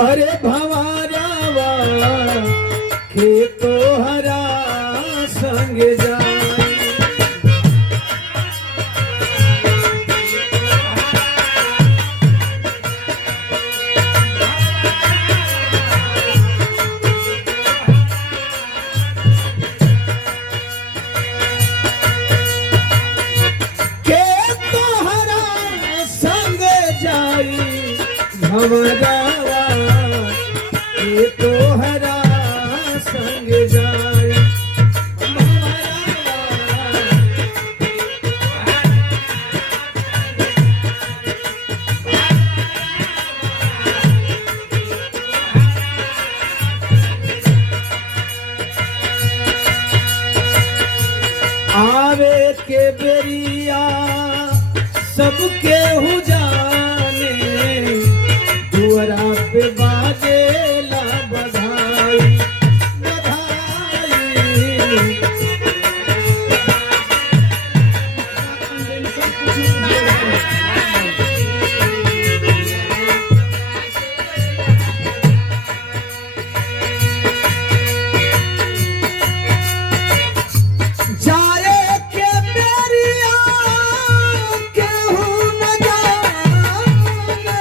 अरे भंवरवा के तोहरा संग जाई। भंवरवा के तोहरा संग जाई। आवे के बेरिया सबके हु जाने दुआरा पे बाजेला बधाई बधाई। जाए के बेरिया केहू न जाने।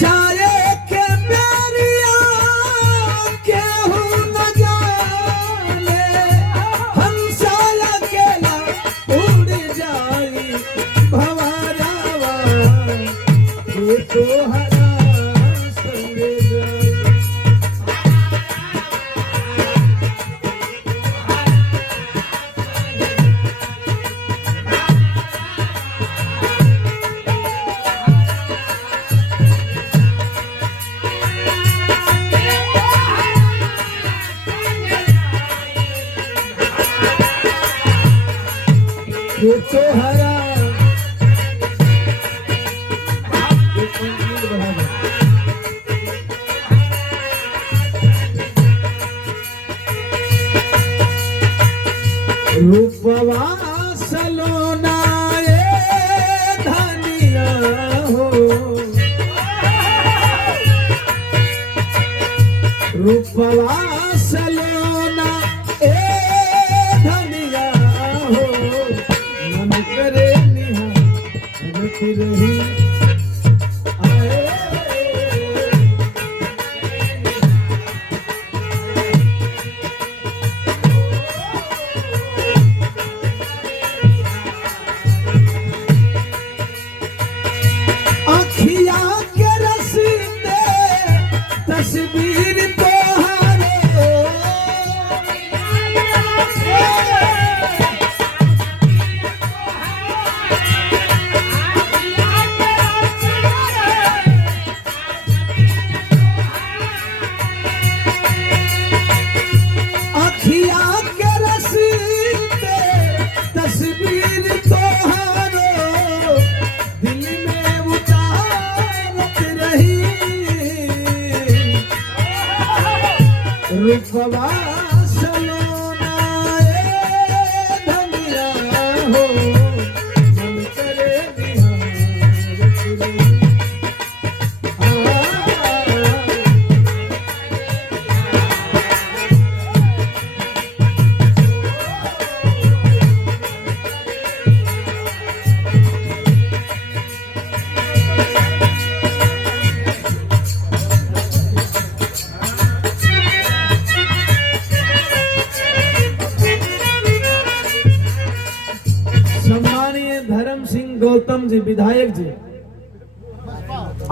जाए के बेरिया केहू न जाने। हंसा अकेला उड़ जाई। भंवरवा के तोहरा संग जाई। के तोहरा रूपवा सलोना ए धनिया हो। रूपवा सलोना ए धनिया हो। मन करे निहारत रही आए। अखिया के रसीदे तस्वीर तोहरे। अखिया के रसीदे तस्वीर तोहरो। दिल में उतारत रही। रूपवा सलोना ए धनिया हो। मन करे निहारत रही। सम्मानीय धर्म सिंह गौतम जी विधायक जी,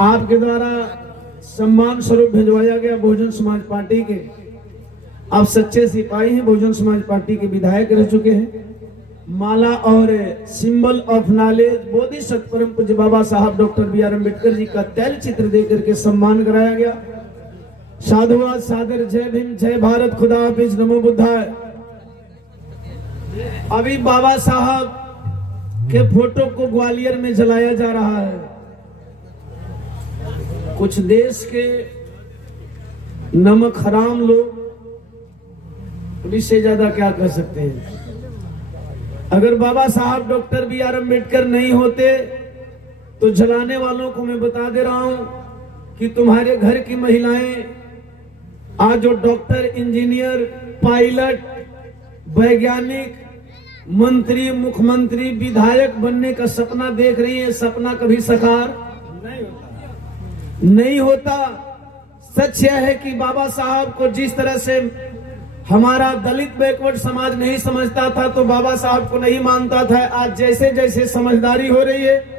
आपके द्वारा सम्मान स्वरूप भिजवाया गया बहुजन समाज पार्टी के। आप सच्चे सिपाही हैं, बहुजन समाज पार्टी के विधायक रह चुके हैं। माला और सिंबल ऑफ नॉलेज बोधि सत परम पूज्य बाबा साहब डॉक्टर बी आर अम्बेडकर जी का तैल चित्र देकर के सम्मान कराया गया। साधुवाद सादर, जय भीम, जय भारत, खुदा हाफिज, नमो बुद्धाय। अभी बाबा साहब के फोटो को ग्वालियर में जलाया जा रहा है। कुछ देश के नमक हराम लोग पुलिस से ज्यादा क्या कर सकते हैं। अगर बाबा साहब डॉक्टर बी आर अम्बेडकर नहीं होते तो जलाने वालों को मैं बता दे रहा हूं कि तुम्हारे घर की महिलाएं आज जो डॉक्टर, इंजीनियर, पायलट, वैज्ञानिक, मंत्री, मुख्यमंत्री, विधायक बनने का सपना देख रही है, सपना कभी साकार नहीं होता। सच यह है कि बाबा साहब को जिस तरह से हमारा दलित बैकवर्ड समाज नहीं समझता था तो बाबा साहब को नहीं मानता था, आज जैसे जैसे समझदारी हो रही है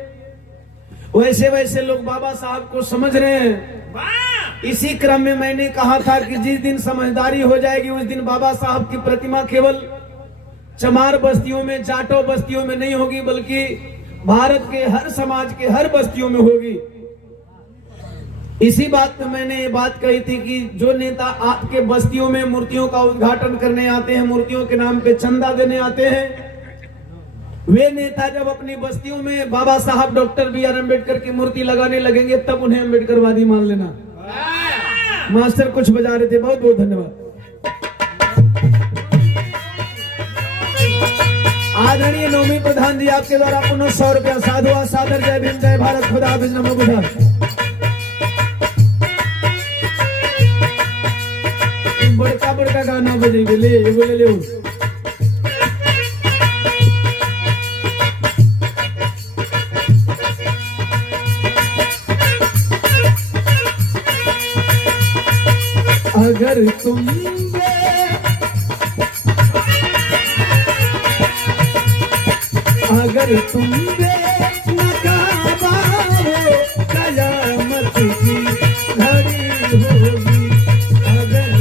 वैसे वैसे लोग बाबा साहब को समझ रहे हैं। इसी क्रम में मैंने कहा था कि जिस दिन समझदारी हो जाएगी उस दिन बाबा साहब की प्रतिमा केवल चमार बस्तियों में, जाटो बस्तियों में नहीं होगी बल्कि भारत के हर समाज के हर बस्तियों में होगी। इसी बात पे मैंने ये बात कही थी कि जो नेता आपके बस्तियों में मूर्तियों का उद्घाटन करने आते हैं, मूर्तियों के नाम पे चंदा देने आते हैं, वे नेता जब अपनी बस्तियों में बाबा साहब डॉक्टर बी आर अम्बेडकर की मूर्ति लगाने लगेंगे तब उन्हें अम्बेडकरवादी मान लेना। मास्टर कुछ बजा रहे थे, बहुत बहुत धन्यवाद। आदरणीय नौमी प्रधान जी, आपके द्वारा पुनः 100 रुपया साधुआ सादर। जय भीम, जय भारत, खुदा हाफिज, नमो बुद्धाय। बड़का बड़का गाना बजेगी, ले बोले ले अगर तुम नकाबा हो कयामत की घड़ी होगी। अगर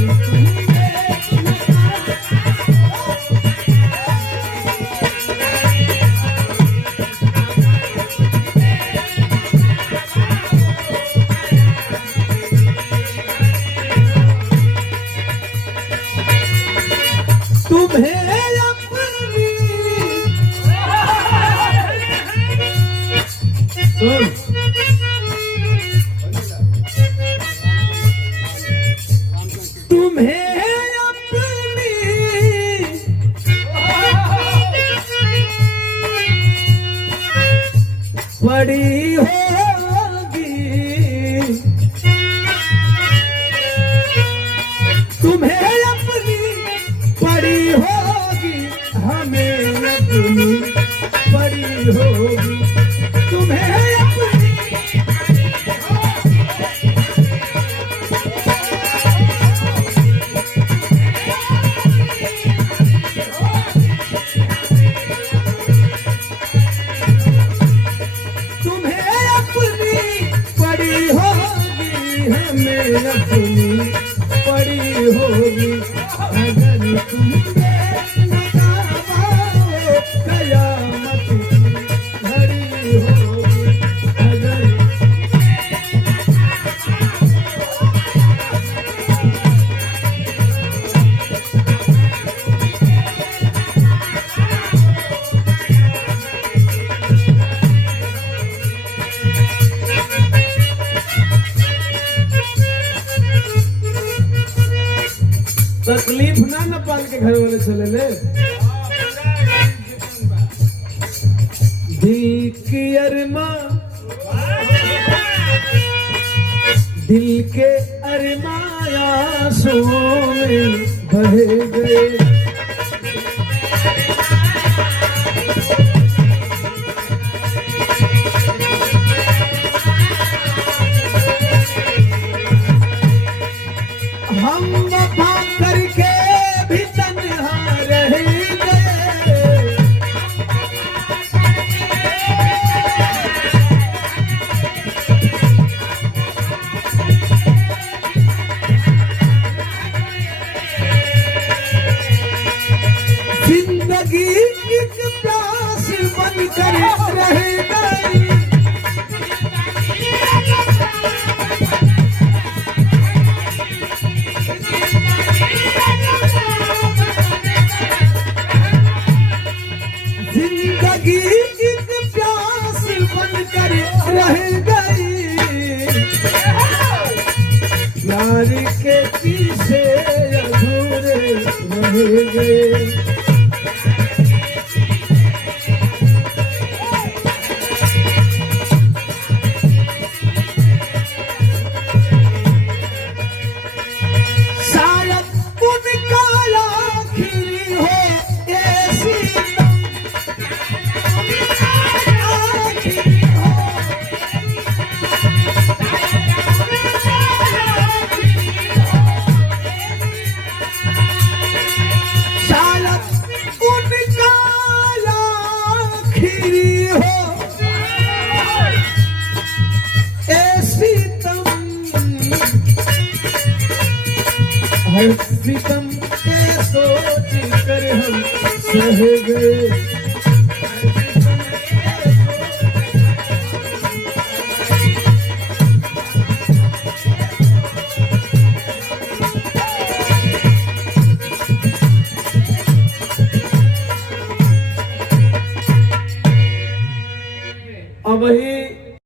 तुम्हें बड़ी होगी, तुम्हें अपनी बड़ी होगी, हमें अपनी बड़ी होगी, तुम्हें अपनी अपनी बड़ी होगी। अगर तुम नकाबा हो कयामत की घड़ी होगी। अगर तकलीफ ना पाल के घर वाले चले ले। दिल की अरमा, दिल के अरमाया सोने बह गए। हम वफा करके भी तन्हा रह गए। प्यार के किसे अधूरे रह गए। शायद उनका आखिरी हो ऐसी हर सितम के सोच कर हम सह गए। अब ही